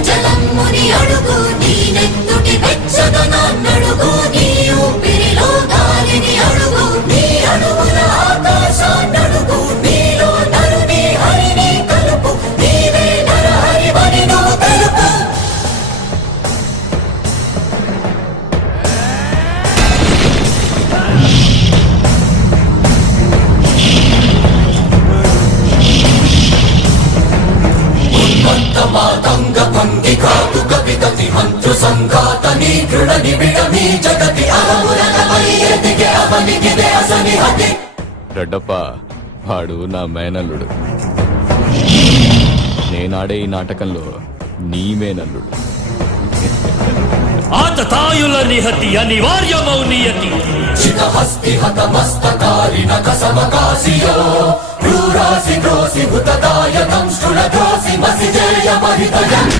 జలమ్ముని అడుగు నీ నెత్తుటి వెచ్చదనాన్నడుగు నీ ఊపిరిలో గాలిని అడుగు నీ అడుగుల ఆకాశాన్నడుగు నీలో నరుని హరిని కలుపు నీవే నరహరివని నువ్వు తెలుపు మాతంగ భంగి ఘాతు కవితతి మంత్రు సంఘాత నీ దృఢ నిబిడ మీ జగతి అరమురగమై ఎదిగే అవనిగిదే అసని హతి. రెడ్డప్ప వాడు నా మేనల్లుడు. నేనాడే ఈ నాటకంలో నీ మేనల్లుడు. ఆతతాయుల నిహతి అనివార్యమౌ నియతి చితహస్తి హతమస్తకారిణ కసమకాసియో క్రూరాసి క్రోసి హుతదాయ దంష్టుల ద్రోసి మసి జయ మహితయం